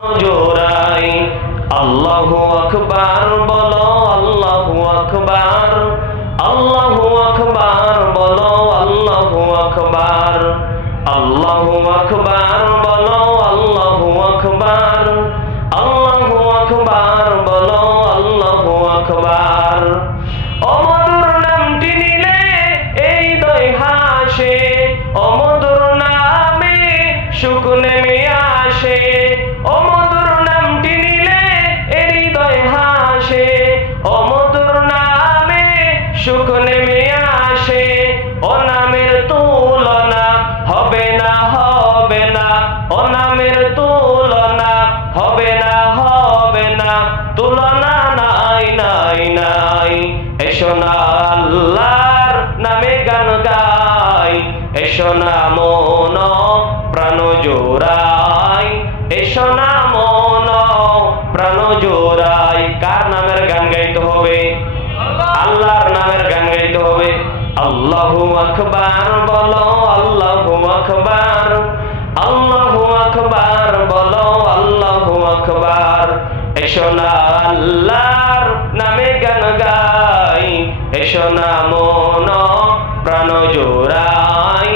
জোরাই আল্লাহু আকবার বলো, আল্লাহু আকবার, আল্লাহু আকবার বলো, আল্লাহু আকবার, আল্লাহু আকবার বলো, আল্লাহু আকবার, আল্লাহু আকবার বলো, আল্লাহু আকবার। ও মধুর নামটি নিলে এই হৃদয় হাসে, ও মধুর নামে সুখ নেমে আসে, ও মধুর নামটি নিলে এই হৃদয় হাসে, ও মধুর নামে সুখ নেমে আসে। ও নামের তুলনা হবে না, হবে না, ও নামের তুলনা হবে না, হবে না, তুলনা নাই নাই নাই। এসো না আল্লাহর নামে গান গাই, এসো না মন প্রাণ জোড়াই, এসো না মন প্রাণ জোড়াই। কার নামের গান গাইতে হবে? আল্লাহর নামের গান গাইতে হবে। আল্লাহু আকবার বলো, আল্লাহু আকবার, আল্লাহু আকবার বলো, আল্লাহু আকবার। এসো না আল্লাহর নামে গান গাই, এসো না মন প্রাণ জোড়াই,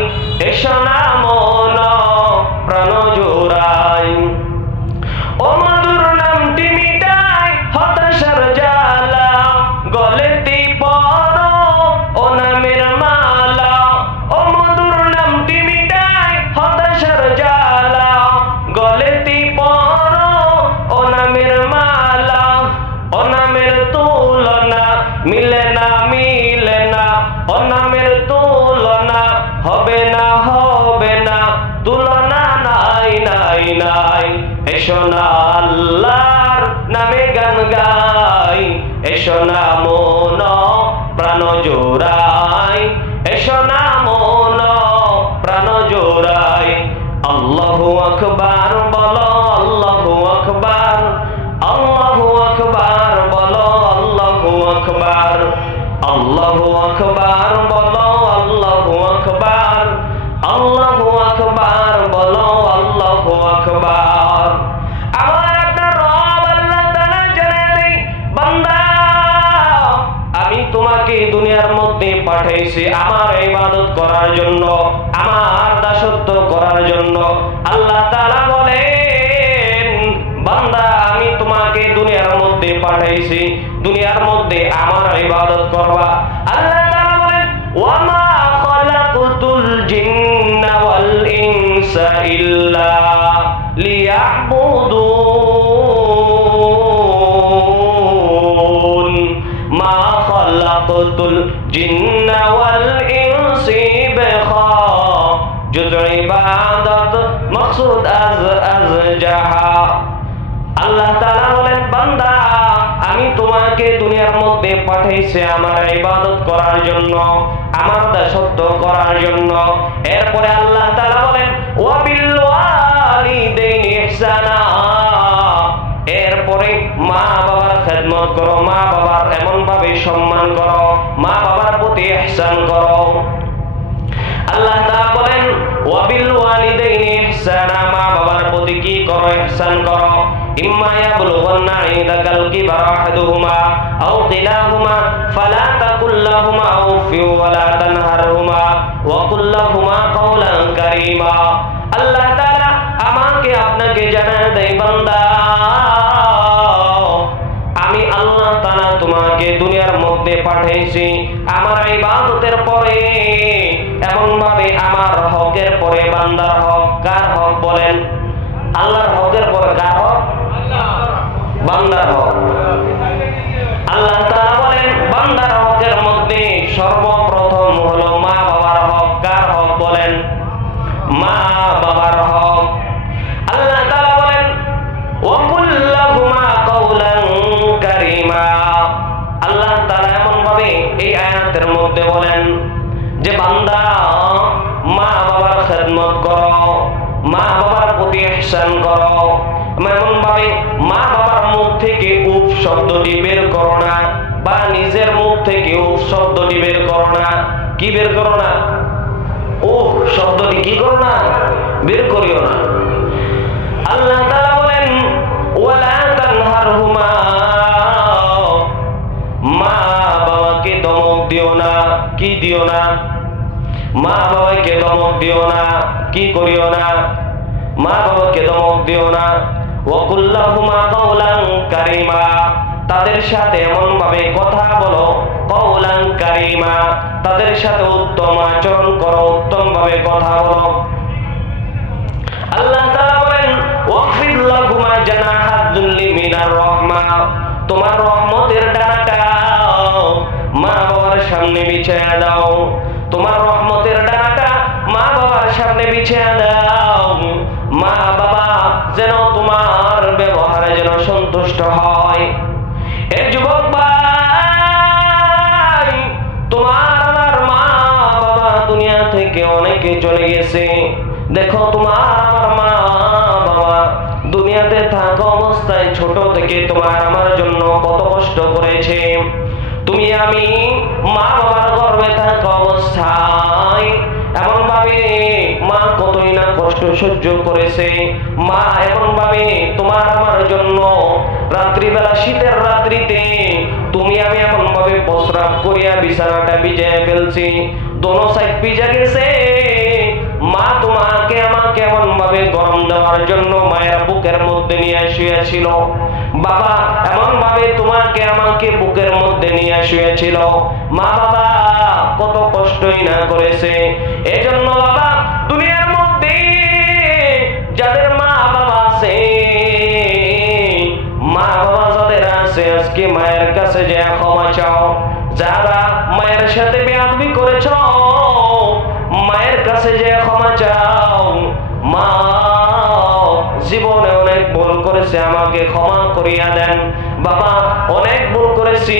এসো না মন প্রাণ জোড়াই। ও মধুর নামটি মিটাই হতাশার জ্বালা, গলেতে পড়ো ও নামের মালা। ও মধুর নামটি মিটাই হতাশার জ্বালা, গলেতে পড়ো ও নামের মালা। ও নামের তুলনা মিলে না, মিলে না, ও নামের তুলনা হবে না, হবে না, তুলনা নাই নাই নাই। এসো না আল্লাহর নামে গান গাই, এসো না মন প্রাণ জোড়াই, এসো না মন প্রাণ জোড়াই। আল্লাহু আকবার বলো, আল্লাহু আকবার, আল্লাহু আকবার বলো, আল্লাহু আকবার, আল্লাহু আকবার বলো, আল্লাহু আকবার, আল্লাহু আকবার বলো, আল্লাহু আকবার। আমার আপনার রব আল্লাহ তাআলা জানায় দেই, বান্দা আমি তোমাকে দুনিয়ার মধ্যে পাঠাইছি আমার ইবাদত করার জন্য, আমার দাসত্ব করার জন্য। আল্লাহ তাআলা বলেন, বান্দা আমি তোমাকে দুনিয়ার মধ্যে পাঠাইছি, দুনিয়ার মধ্যে আমার ইবাদত করবা। আল্লাহ তাআলা বলেন, ওয়া মা খালাকুতুল জিন্না ওয়াল ইনসা ইল্লা লিয়াবুদুন, মা খালাকুতুল জিন্না ওয়াল ইনসি বিখা, জুযু ইবাদত মাকসুদ আজ জাহা। আল্লাহ তাআলা বলেন, বান্দা আমি তোমাকে দুনিয়ার মধ্যে পাঠাইছি আমার ইবাদত করার জন্য, আমার দাসত্ব করার জন্য। এরপরে আল্লাহ তাআলা বলেন, ওয়া বিল ওয়ালিদাইনি ইহসানা, এরপরে মা বাবার খেদমত করো, মা বাবার এমন ভাবে সম্মান করো, মা বাবার প্রতি ইহসান করো। আল্লাহ তাআলা বলেন, ওয়া বিল ওয়ালিদাইনি ইহসানা, মা বাবার প্রতি কি করো? ইহসান করো। ইম্মা ইয়াবলুগান্না ইনদাকাল কিবারা আহাদুহুমা আও কিলাহুমা ফালা তাকুল লাহুমা উফিন ওয়া লা তানহারহুমা ওয়া কুল লাহুমা কাওলান কারীমা। আল্লাহ তাআলা আমাকে আপনাকে জানায় দেয়, বান্দা আমি আল্লাহ তাআলা তোমাকে দুনিয়ার মধ্যে পাঠিয়েছি আমার ইবাদতের পরে, এমন ভাবে আমার হকের পরে বান্দার হক। কার হক বলেন? আল্লাহর হকের পরে কার হক? বান্দার হক। আল্লাহ তাআলা বলেন, বান্দার হকের মধ্যে সর্বপ্রথম হলো মা বাবার হক। কার হক বলেন? মা বাবার হক। আল্লাহ তাআলা বলেন, ওয়া কুল লাহুমা কাওলান কারীমা। আল্লাহ তাআলা এমন ভাবে এই আয়াতের মধ্যে বলেন যে, বান্দা মা বাবার খেদমত করো, মা বাবার প্রতি ইহসান করো, এমন ভাবে মা বাবার মুখ থেকে উফ শব্দটি বের করো না, বা নিজের মুখ থেকে উফ শব্দটি বের করো না। কি বের করো না? উফ শব্দটি কি করো না? বের করিও না। আল্লাহ তাআলা বলেন, দিও না, মা বাবাকে ধমক দিও না, কি করিও না, মা বাবাকে ধমক দিও না। ওয়াকুল লাহুমা কাওলান কারীমা, তাদের সাথে এমন ভাবে কথা বলো, কাওলান কারীমা, তাদের সাথে উত্তম আচরণ করো, উত্তম ভাবে কথা বলো। আল্লাহ তাআলা বলেন ওয়াখফিদ লাহুমা জানাহাদ যুল্লি মিনার রাহমা, তোমার রহমতের ডানাটা মা বাবার সামনে বিছিয়ে দাও, তোমার রহমতের ডানাটা মা বাবার সামনে বিছিয়ে দাও। মা বাবা যেন তোমার ব্যবহারে যেন সন্তুষ্ট হয়। এ যুবক ভাই, তোমার আমার মা বাবা দুনিয়া থেকে অনেকে চলে গেছে। দেখো তোমার আমার মা বাবা দুনিয়াতে থাকা অবস্থায় ছোট থেকে তোমার আমার জন্য কত কষ্ট করেছে। তুমি আমি মা বাবার গর্ভে থাকা অবস্থায় এমন ভাবে মা কতই না কষ্ট সহ্য করেছে। মা এমন ভাবে তোমার আমার জন্য রাত্রিবেলা, শীতের রাত্রিতে তুমি আমি এমন ভাবে প্রস্রাব করিয়া বিছানাটা ভিজিয়ে ফেলছি, দোনো সাইড ভিজে গেছে। মা তোমাকে আমাকে এমন ভাবে গরম দেওয়ার জন্য মায়ের বুকের মধ্যে নিয়ে শুয়েছিল। বাবা এমন ভাবে তোমাকে আমাকে বুকের মধ্যে নিয়ে শুয়েছিল। মা বাবা কত কষ্টই না করেছে। এজন্য বাবা দুনিয়ার মধ্যে যাদের মা বাবা আছে, মা বাবা যাদের আছে, আজকে মায়ের কাছে যে ক্ষমা চাও। যারা মায়ের সাথে বেয়াদবি করেছ, মায়ের কাছে যে ক্ষমা চাও। মা জীবনে অনেক ভুল করেছে, আমাকে ক্ষমা করিয়া দেন। বাবা অনেক ভুল করেছি,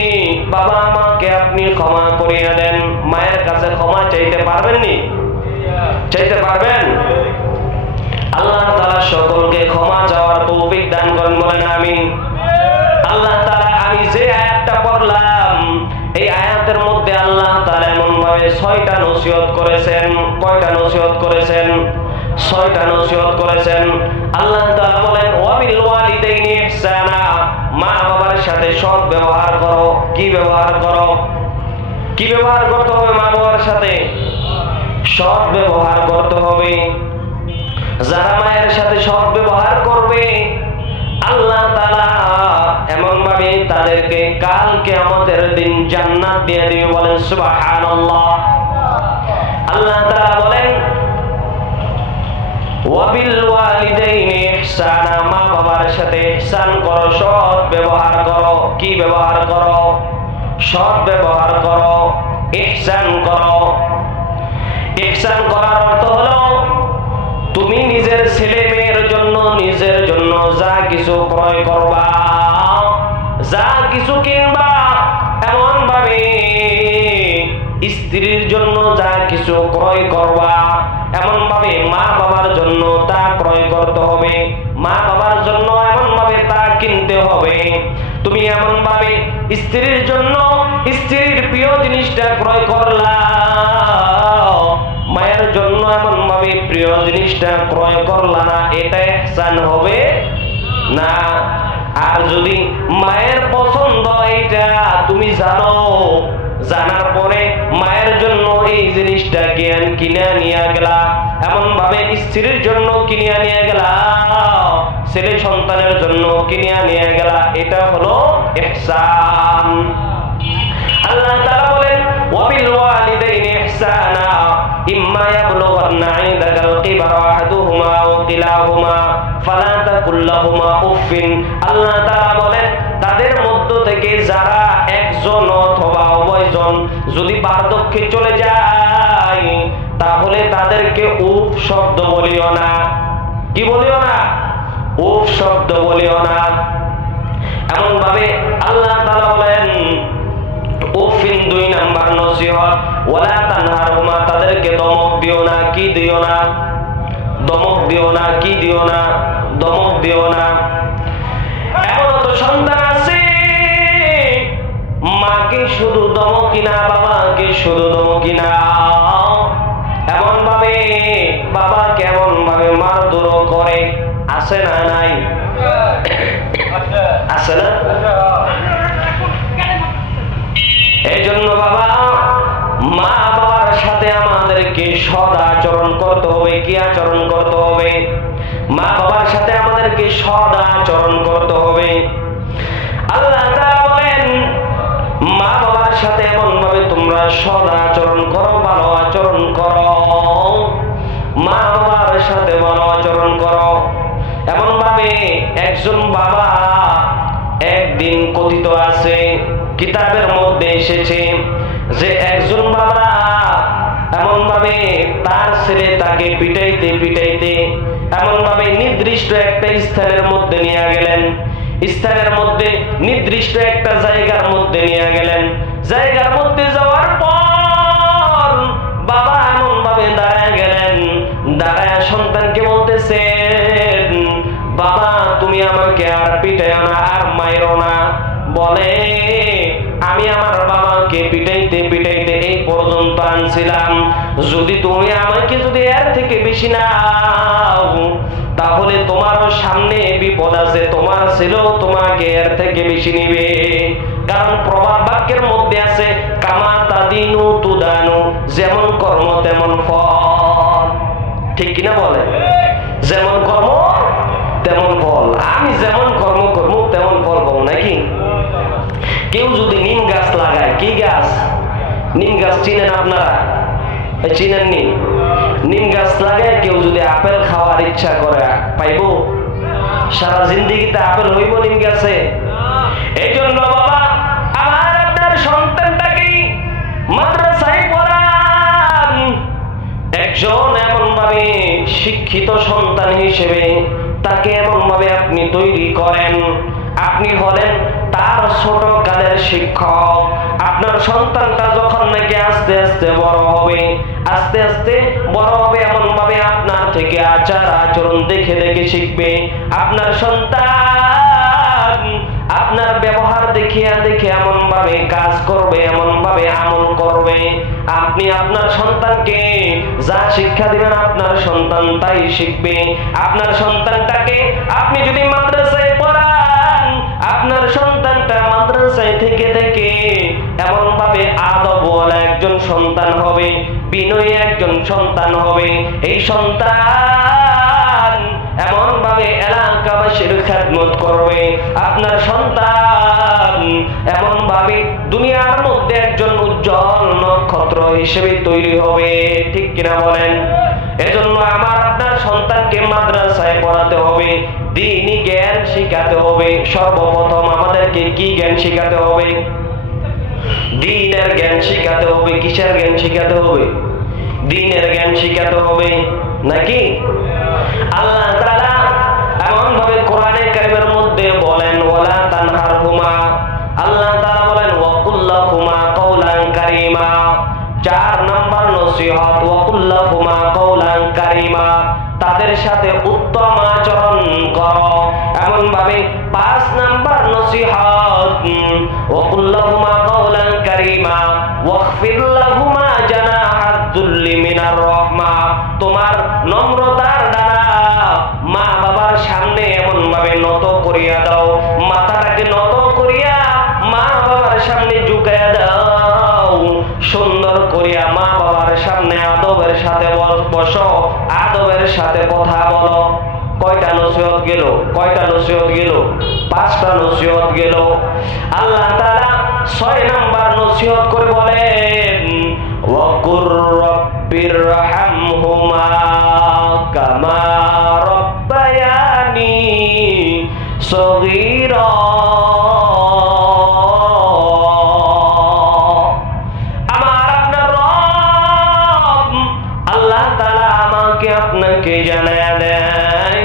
বাবা আমাকে আপনি ক্ষমা করিয়া দেন। মায়ের কাছে ক্ষমা চাইতে পারবেন নি? চাইতে পারবেন? আল্লাহ তাআলা সকলকে ক্ষমা চাওয়ার তৌফিক দান করেন, বলেন আমিন। আল্লাহ তাআলা আমি যে আয়াতটা পড়লাম, এই আয়াতের মধ্যে আল্লাহ তাআলা এমন ভাবে 6টা নসিহত করেছেন। কয়টা নসিহত করেছেন? 6টা নসিহত করেছেন। আল্লাহ তাআলা বলেন ওয়াবিল ওয়ালিদাইনি ইহসানা, মা বাবার সাথে সৎ ব্যবহার করো। কি ব্যবহার করো? কি ব্যবহার করতে হবে? মা বাবার সাথে সৎ ব্যবহার করতে হবে। যারা মায়ের সাথে সৎ ব্যবহার করবে, আল্লাহ তাআলা এমন ভাবে তাদেরকে কাল কিয়ামতের দিন জান্নাত দিয়ে দিবে, বলেন সুবহানাল্লাহ। আল্লাহ তাআলা বলেন ওয়াবিল ওয়ালিদাইনি ইহসানা, মা বাবার সাথে ইহসান করো, সৎ ব্যবহার করো। কি ব্যবহার করো? সৎ ব্যবহার করো, ইহসান করো। ইহসান করার অর্থ হলো তুমি নিজের ছেলে মেয়ের জন্য, নিজের জন্য যা কিছু ক্রয় করবা, যা কিছু কিনবা, এমন ভাবে স্ত্রীর জন্য যা কিছু ক্রয় করবা, এমন ভাবে মা বাবার জন্য তা ক্রয় করতে হবে। মা বাবার জন্য এমন ভাবে তা কিনতে হবে। তুমি এমন ভাবে স্ত্রীর জন্য স্ত্রীর প্রিয় জিনিসটা ক্রয় করলা, মায়ের জন্য এমন ভাবে প্রিয় জিনিসটা ক্রয় করলা না, এটা ইহসান হবে না। আর যদি মায়ের পছন্দ এটা তুমি জানো, জানার পরে মায়ের জন্য এই জিনিসটা কিনে নিয়ে গেলা, এমন ভাবে স্ত্রীর জন্য কিনে নিয়ে গেলা, ছেলে সন্তানের জন্য কিনে নিয়ে গেলা, এটা হলো ইহসান। আল্লাহ তাআলা বলেন ওয়াবিল ওয়ালিদাইনি ইহসানা ইম্মা ইয়াবলুগান্না ইনদাকাল কিবারা আহাদুহুমা আও কিলাহুমা ফালা তাকুল লাহুমা উফিন। আল্লাহ তাআলা বলেন তাদের মধ্য থেকে যারা একজন অথবা উভয়জন যদি বার্ধক্যে চলে যায়, তাহলে তাদেরকে উফ শব্দ বলিও না। কি বলিও না? উফ শব্দ বলিও না। এমন ভাবে আল্লাহ তাআলা বলেন উফিন 2 নাম্বার নসিহত, ওয়ালা তানহারহুমা, তাদেরকে ধমক দিও না। কি দিও না? ধমক দিও না। কি দিও না? ধমক দিও না। এমন তো সন্তান আছে মাকে শুধু ধমকি না, বাবাকে শুধু ধমকি না, এমন ভাবে বাবা কেমন ভাবে মারধর করে, আছে না? নাই? আছে না? এই জন্য বাবা, মা বাবা কি আচরণ করতে হবে? মা বাবার সাথে আমাদেরকে সৎ আচরণ করতে হবে। আল্লাহ তাআলা বলেন, মা বাবার সাথে এমন ভাবে তোমরা সৎ আচরণ করো, ভালো আচরণ করো। মা বাবার সাথে ভালো আচরণ করো। এমন ভাবে একজন বাবা, একদিন কথিত আছে, কিতাবের মধ্যে এসেছে যে একজন বাবা এমন ভাবে তার ছেলে তাকে পিটাইতে পিটাইতে এমন ভাবে নির্দিষ্ট একটা স্থানের মধ্যে নিয়ে গেলেন। স্থানের মধ্যে নির্দিষ্ট একটা জায়গার মধ্যে নিয়ে গেলেন। জায়গার মধ্যে যাওয়ার পর বাবা এমন ভাবে দাঁড়ায় গেলেন, দাঁড়ায় সন্তানকে বলতেছেন, বাবা তুমি আমাকে আর পিটাইও না, আর মাইরো না। বলে, আমি আমার বাবাকে পিটাইতে পিটাইতে এই পর্যন্ত আনছিলাম, যদি তুমি আমাকে যদি এর থেকে বেশি নাও তাহলে তোমারও সামনে বিপদ আছে, তোমার ছেলেও তোমাকে এর থেকে বেশি নিবে। কারণ প্রবাদ বাক্যের মধ্যে আছে, কামা তাদিনু তুদানু, যেমন কর্ম তেমন ফল। ঠিক কিনা বলে? যেমন কর্ম তেমন ফল। আমি যেমন কর্ম করবো তেমন ফল পাবো নাকি? কেউ যদি নিম গাছ লাগায়, কি গাছ? নিম গাছ চিনেন আপনারা? চিনেননি? নিম গাছ লাগায় কেউ যদি আপেল খাওয়ার ইচ্ছা করে, পাইব? সারা জিন্দেগিতে আপেল হইব নিম গাছে? এই জন্য বাবা আমার আপনার সন্তানটাকে মাদ্রাসায় পড়ান। একজন এমন ভাবে শিক্ষিত সন্তান হিসেবে তাকে এমন ভাবে আপনি তৈরি করেন, আপনি হলেন তার ছোট কালের শিক্ষক। আপনার সন্তানটা যখন নাকি আস্তে আস্তে বড় হবে, আস্তে আস্তে বড় হবে, এমন ভাবে আপনার থেকে আচার আচরণ দেখে দেখে শিখবে। আপনার সন্তান আপনার ব্যবহার দেখিয়া দেখে এমন ভাবে কাজ করবে, এমন ভাবে আমল করবে। আপনি আপনার সন্তানকে যা শিক্ষা দিবেন আপনার সন্তান তাই শিখবে। আপনার সন্তানটাকে আপনি যদি মাদ্রাসায় পড়ান, আপনার সন্তানটা মাদ্রাসায় থেকে থেকে এমন ভাবে আদবওয়ালা একজন সন্তান হবে, বিনয়ী একজন সন্তান হবে। এই সন্তান এমন ভাবে এলাকাবাসীর খেদমত করবে। আপনার সন্তান এমন ভাবে দুনিয়ার মধ্যে একজন উজ্জ্বল নক্ষত্র হিসেবে তৈরি হবে। ঠিক কিনা বলেন? এজন্য আমার আপনার সন্তানকে মাদ্রাসায় পড়াতে হবে, দ্বীনি জ্ঞান শিখাতে হবে। সর্বপ্রথম আমাদেরকে কি জ্ঞান শিখাতে হবে? দ্বীনের জ্ঞান শিখাতে হবে। কিসের জ্ঞান শিখাতে হবে? দ্বীনের জ্ঞান শিখাতে হবে নাকি? আল্লাহ তাআলা এমন ভাবে কোরআনে কারীমের মধ্যে বলেন, ওয়ালা তানহারহুমা, আল্লাহ তাআলা বলেন ওয়াকুল লাহুমা কাওলান কারীমা। 4 নাম্বার নসিহত, ওয়াকুল লাহুমা কাওলান কারীমা, তাদের সাথে উত্তম আচরণ করো। এমন ভাবে 5 নাম্বার নসিহত, ওয়াকুল লাহুমা কাওলান কারীমা ওয়াগফির লাহুমা জানাহাদ যুল্লি মিনার রাহমা, তোমার নম্রতার দ্বারা মা বাবার সামনে এমন ভাবে নত করিয়া দাও, মাথাটাকে নত করিয়া মা বাবার সামনে ঝুঁকাইয়া দাও। সুন্দর করিয়া মা বাবার সামনে আদবের সাথে বসো, আদবের সাথে কথা বলো। কয়টা নসিহত গেল? কয়টা নসিহত গেল? 5টা নসিহত গেল। আল্লাহ তাআলা 6 নাম্বার নসিহত করে বলেন, ওয়াকুর রব্বিরহামহুমা কামা রব্বায়ানি সগীরা। আমার আপনার রব আল্লাহ তাআলা আমাকে আপনাকে জানায় দেয়,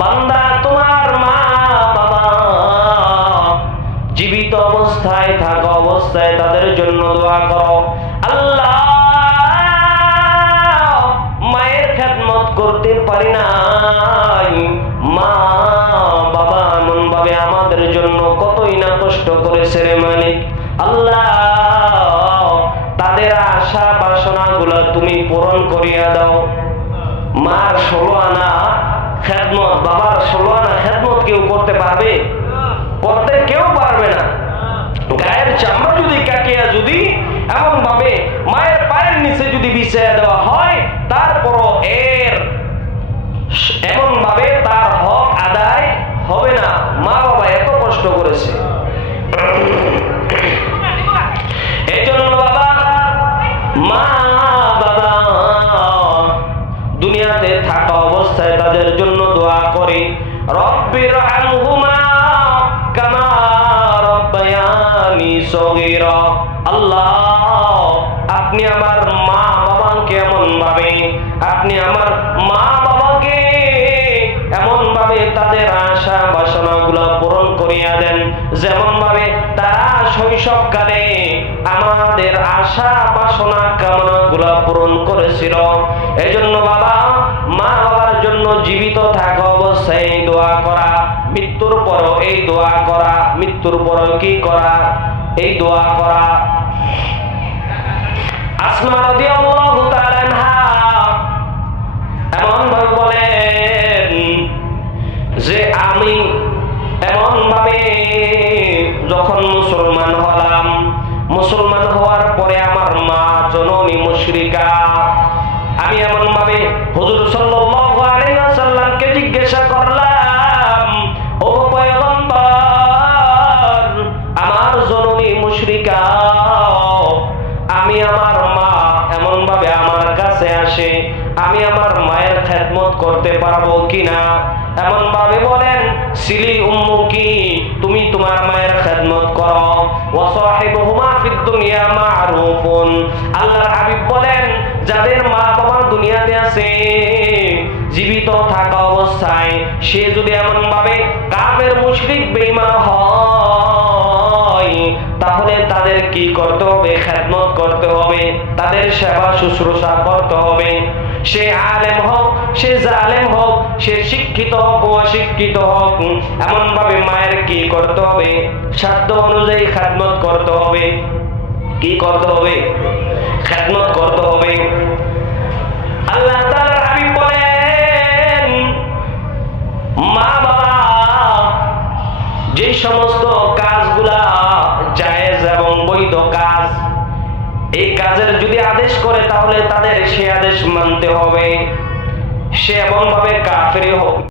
বান্দা তোমার মা বাবা জীবিত অবস্থায় থাকা অবস্থায় তাদের জন্য দোয়া করো। আল্লাহ, মায়ের খেদমত করতে পারি নাই, মা বাবা এমন ভাবে আমাদের জন্য কতই না কষ্ট করেছে রে মালিক। আল্লাহ, তাদের আশা বাসনা গুলো তুমি পূরণ করিয়া দাও। মার 16 আনা খেদমত, বাবার 16 আনা খেদমত কেউ করতে পারবে? করতে কেউ পারবে না। গায়ের চামড়া যদি কাটিয়া যদি এমন ভাবে মায়ের পায়ের নিচে যদি বিছাইয়া দেওয়া হয়, তারপরও এর এমন ভাবে তার হক আদায় হবে না। মা বাবা এত কষ্ট করেছে, এই জন্য বাবা মা বাবা দুনিয়াতে থাকা অবস্থায় তাদের জন্য দোয়া করি, রব্বির আনহুমা কামা রব্বায়ানি সগীরা। আল্লাহ, আপনি আমার মা বাবাকে এমন ভাবে, আপনি আমার মা বাবাকে এমন ভাবে তাদের আশা বাসনাগুলো পূরণ করিয়া দেন, যেমন ভাবে তারা শৈশবকালে আমাদের আশা বাসনা কামনাগুলো পূরণ করেছিল। এই জন্য বাবা মা বাবার জন্য জীবিত থাকা অবস্থায় এই দোয়া করা, মৃত্যুর পরও এই দোয়া করা, মৃত্যুর পরও কি করা? এই দোয়া করা। আসমা রাদিয়াল্লাহু তাআলা আনহা এমন ভাবে বলেন যে আমি এমন ভাবে যখন মুসলমান হলাম, মুসলমান হওয়ার পরে আমার মা জননী মুশরিকা, আমি এমন ভাবে হুজুর সাল্লাল্লাহু আলাইহি ওয়াসাল্লামকে জিজ্ঞাসা করলাম, ও পয়গম্বর, আমার জননী মুশরিকা, আমি আমার মা এমন ভাবে আমার কাছে আসে, আমি আমার মায়ের খেদমত করতে পারবো কিনা? এমন ভাবে বলেন, সিলি উম্মুকি, তুমি তোমার মায়ের খেদমত করো, ওয়া সাহিবুহুমা ফিদ দুনিয়া মা'রুফুন। আল্লাহর হাবিব বলেন, যাদের মা বাবা দুনিয়াতে আছে, জীবিত থাকা অবস্থায় সে যদি এমন ভাবে কাফের মুশরিক বেঈমান হয়, তাহলে তাদের কি করতে হবে? খেদমত করতে হবে, তাদের সেবা শুশ্রূষা করতে হবে। সে আলেম হোক, সে জালেম হোক, সে শিক্ষিত হোক, অশিক্ষিত হোক, এমন ভাবে মায়ের কি করতে হবে? সাধ্য অনুযায়ী খেদমত করতে হবে। কি করতে হবে? খেদমত করতে হবে। আল্লাহ তাআলার হাবিব বলেন, মা বাবা যে সমস্ত কাজগুলা জায়েজ এবং বৈধ কাজ, এই কাজের যদি আদেশ করে তাহলে তাদের সে আদেশ মানতে হবে, সে এমন ভাবে কাফের হোক